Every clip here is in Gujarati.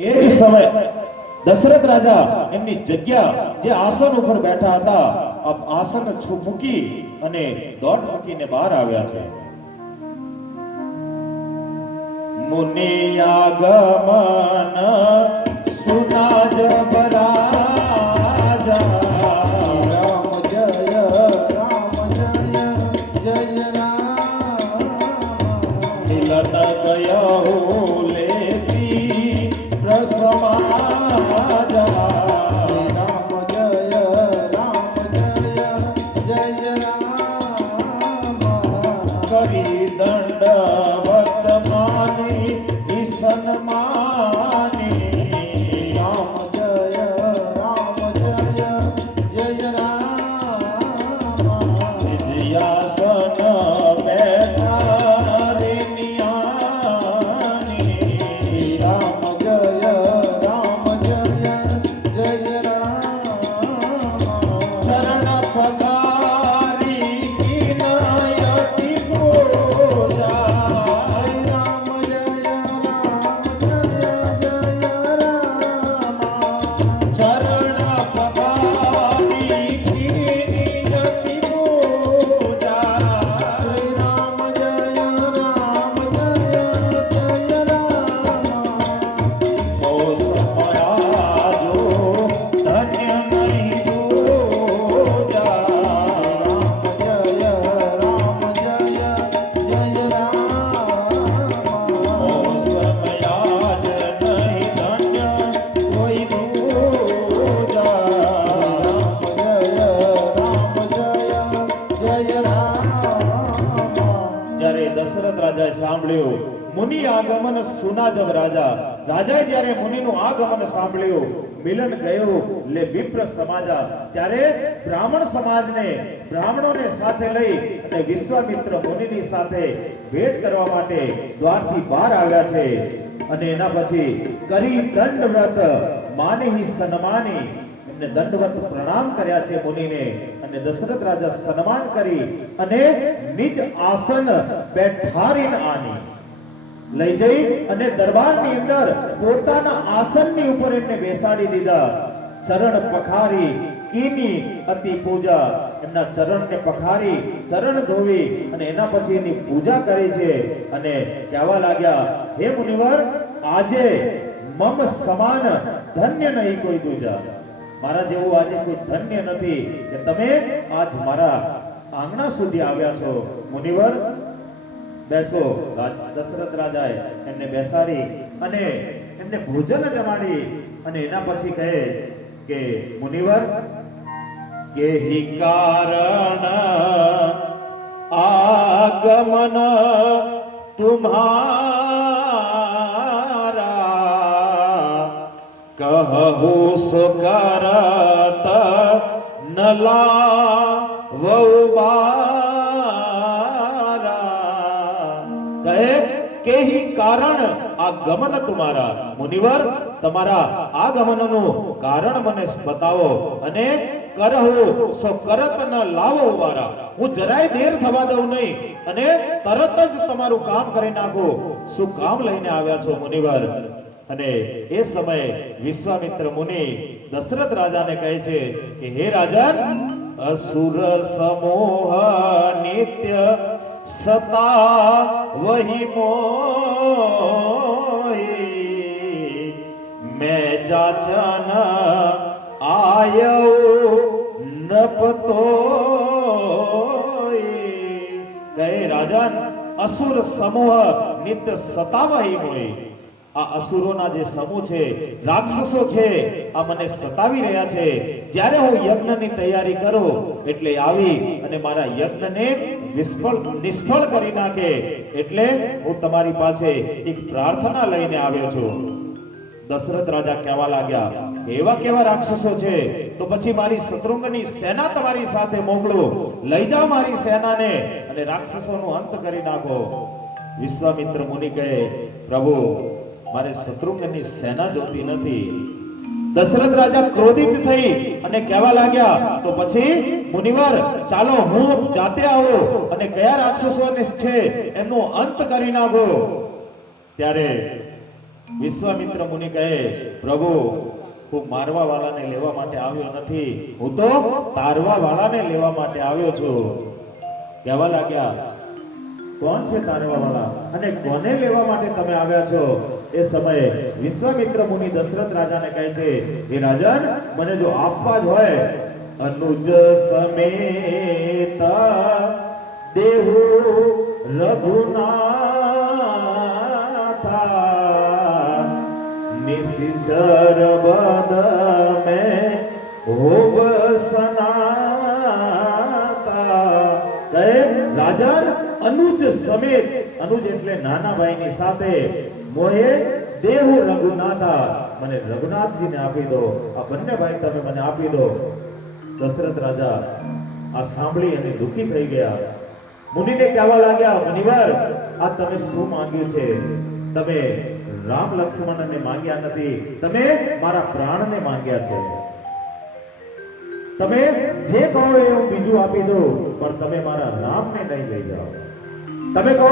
એ જ સમય દશરથ રાજા એમની જગ્યા જે આસન ઉપર બેઠા હતા આસન છૂપકી અને દોડ મૂકીને બહાર આવ્યા છે. મુનિ આગમન સુના જબ રાજા રામ જય રામ. મિલન ગયો લેતી પ્રસમાજા રામ જય રામ. કરી દંડવત માની ઈસન માની રામ જય રામ. વિજયાસન બેઠા રે નિયાની રામ જય રામ. ચરણ પધારી કિનયતિ પૂજા રામ જય ચરણ પધારી કિનયતિ પૂજા ઓ સમયાજો ધન્ય નહીં દૂજા ઓ સમયાજ નહીં ધન્ય કોઈ દૂજા જ્યારે દશરથ રાજાએ સાંભળ્યું મુનિ આગમન સુનાજવ રાજાએ જ્યારે મુનિનું આગમન સાંભળ્યું મિલન ગયું લે વિપ્ર સમાજા ત્યારે બ્રાહ્મણ સમાજને બ્રાહ્મણોને સાથે લઈ અને વિશ્વામિત્ર મુનિની સાથે ભેટ કરવા માટે દ્વારથી બહાર આવ્યા છે. અને એના પછી કરી દંડવ્રત માનેહી સન્માની એમને દંડવત પ્રણામ કર્યા છે મુનિને. અને દશરથ રાજા સન્માન કરી અને નિજ આસન બેઠારીને આની લઈ જઈ અને દરબારની અંદર પોતાના આસનની ઉપર એમને બેસાડી દીધા. ચરણ પખારી કીની અતિ પૂજા એમના ચરણને પખારી ચરણ ધોવી અને એના પછી એની પૂજા કરી છે. અને કહેવા લાગ્યા હે મુનિવર આજે મમ સમાન ધન્ય નહીં કોઈ દૂજા. મારા જેવું આજે કોઈ ધન્ય નથી કે તમે આજ મારા આંગણા સુધી આવ્યા છો. મુનિવર બેસો. દશરથ રાજાએ એમને બેસાડી અને એમને ભોજન જમાડી અને એના પછી કહે કે મુનિવર કે હિ કારણ આગમન તુમ્હારા કહુ સુકરત નલા કહે કે હિ કારણ આગમન તુમારા. મુનિવર તમારા આગમનનું કારણ મને બતાવો. અને કરહુ સો કરત ન લાવો વારા હું જરાય દેર થવા દઉં નહીં અને તરત જ તમારું કામ કરી નાખું. શું કામ લઈને આવ્યા છો મુનિવર? અને એ સમયે વિશ્વામિત્ર મુનિ દશરથ રાજાને કહે છે કે હે રાજન અસુર સમૂહ નિત્ય સતા વહી મોહી મેં જાચન આયો નપતો. કહે રાજન અસુર સમૂહ નિત્ય સતા વહી મોહી આ અસુરોના જે સમૂહ છે રાક્ષસો છે આ મને સતાવી રહ્યા છે. જ્યારે હું યજ્ઞની તૈયારી કરું એટલે આવી અને મારા યજ્ઞને નિષ્ફળ કરી નાખે. એટલે હું તમારી પાસે એક પ્રાર્થના લઈને આવ્યો છું. દશરથ રાજા કહેવા લાગ્યા કે એવા કેવા રાક્ષસો છે તો પછી મારી શત્રુંગની સેના તમારી સાથે મોકલો. લઈ જાઓ મારી સેનાને અને રાક્ષસોનો અંત કરી નાખો. વિશ્વામિત્ર મુનિ કહે પ્રભુ મારે શત્રુઘ્નની સેના જોતી નથી. દશરથ રાજા ક્રોધિત થઈ અને કહેવા લાગ્યા તો પછી મુનિવર ચાલો હું જાતે આવું અને કયા રાક્ષસોને છે એમનો અંત કરી નાખો. ત્યારે વિશ્વામિત્ર મુનિ કહે, પ્રભુ હું મારવા વાળાને લેવા માટે આવ્યો નથી, હું તો તારવા વાળાને લેવા માટે આવ્યો છું. કહેવા લાગ્યા, કોણ છે તારવા વાળા અને કોને લેવા માટે તમે આવ્યા છો? એ સમયે વિશ્વામિત્ર મુનિ દશરથ રાજાને કહે છે, એ રાજન, મને જો આપવા જ હોય, અનુજ સમેતા દેહુ રઘુનાથા નિશિચર બદ મેં હોબ સનાતા. કહે, રાજન, અનુજ સમેત, અનુજ એટલે નાના ભાઈની સાથે, મોહે દેહુ રઘુનાથા, મને રઘુનાથજીને આપી દો. આ બંને ભાઈ તમે મને આપી દો. દશરથ રાજા આ સાંભળી અને દુઃખી થઈ ગયા. મુનિને કહેવા લાગ્યા, મુનિવર, આ તમે શું માંગ્યું છે? તમે રામ લક્ષ્મણને માંગ્યા નથી, તમે મારા પ્રાણને માંગ્યા છે. તમે જે કહો એ હું બીજું આપી દઉં, પણ તમે મારા રામને નહીં લઈ જાઓ. તમે કહો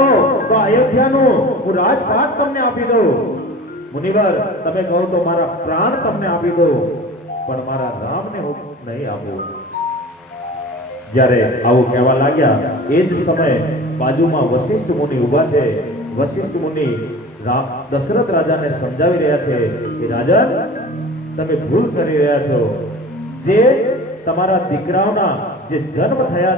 તો અયોધ્યાનું હું રાજપાટ તમને આપી દઉં. મુનિવર, તમે કહો તો મારા પ્રાણ તમને આપી દઉં, પણ મારા રામને હું નહીં આપું. જ્યારે આવું કહેવા લાગ્યા, એ જ સમયે બાજુમાં વશિષ્ઠ મુનિ ઊભા છે. વશિષ્ઠ મુનિ દશરથ રાજાને સમજાવી રહ્યા છે કે રાજન, તમે ભૂલ કરી રહ્યા છો. જે તમારા દીકરાઓના જે જન્મ થયા છે